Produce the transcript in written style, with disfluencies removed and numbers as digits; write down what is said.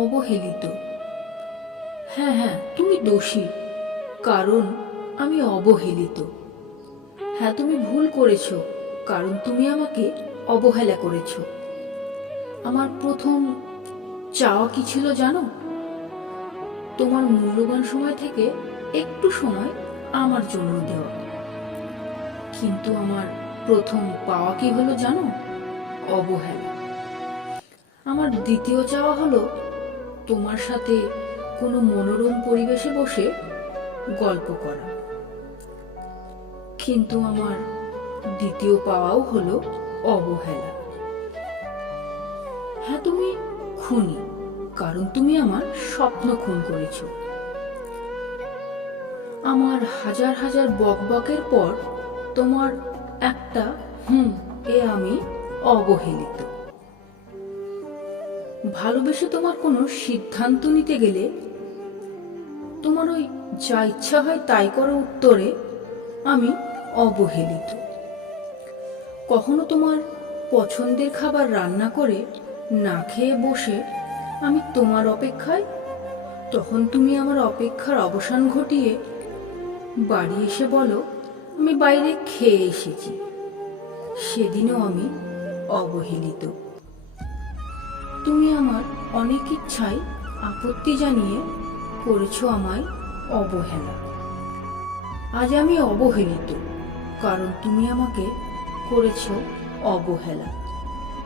অবহেলিত। হ্যাঁ হ্যাঁ, তুমি দোষী, কারণ আমি অবহেলিত। হ্যাঁ, তুমি ভুল করেছো, কারণ তুমি আমাকে অবহেলা করেছো। আমার প্রথম চাওয়া কি ছিল জানো? তোমার মূল্যবান সময় থেকে একটু সময় আমার জন্য দেওয়া। কিন্তু আমার প্রথম পাওয়া কি হলো জানো? অবহেলা। আমার দ্বিতীয় চাওয়া হলো তোমার সাথে কোনো মনোরম পরিবেশে বসে গল্প করা। কিন্তু আমার দ্বিতীয় পাওয়াও হলো অবহেলা। হ্যাঁ, তুমি খুনি, কারণ তুমি আমার স্বপ্ন খুন করেছো। আমার হাজার হাজার বকবকের পর তোমার একটা এ আমি অবহেলিত। ভালোবেসে তোমার কোনো সিদ্ধান্ত নিতে গেলে তোমার ওই যা ইচ্ছা হয় তাই করো উত্তরে আমি অবহেলিত। কখনো তোমার পছন্দের খাবার রান্না করে না খেয়ে বসে আমি তোমার অপেক্ষায়, তখন তুমি আমার অপেক্ষার অবসান ঘটিয়ে বাড়ি এসে বলো আমি বাইরে খেয়ে এসেছি। সেদিনও আমি অবহেলিত। তুমি আমার অনেক ইচ্ছায় আপত্তি জানিয়ে করেছো আমায় অবহেলা। আজ আমি অবহেলিত, কারণ তুমি আমাকে করেছো অবহেলা।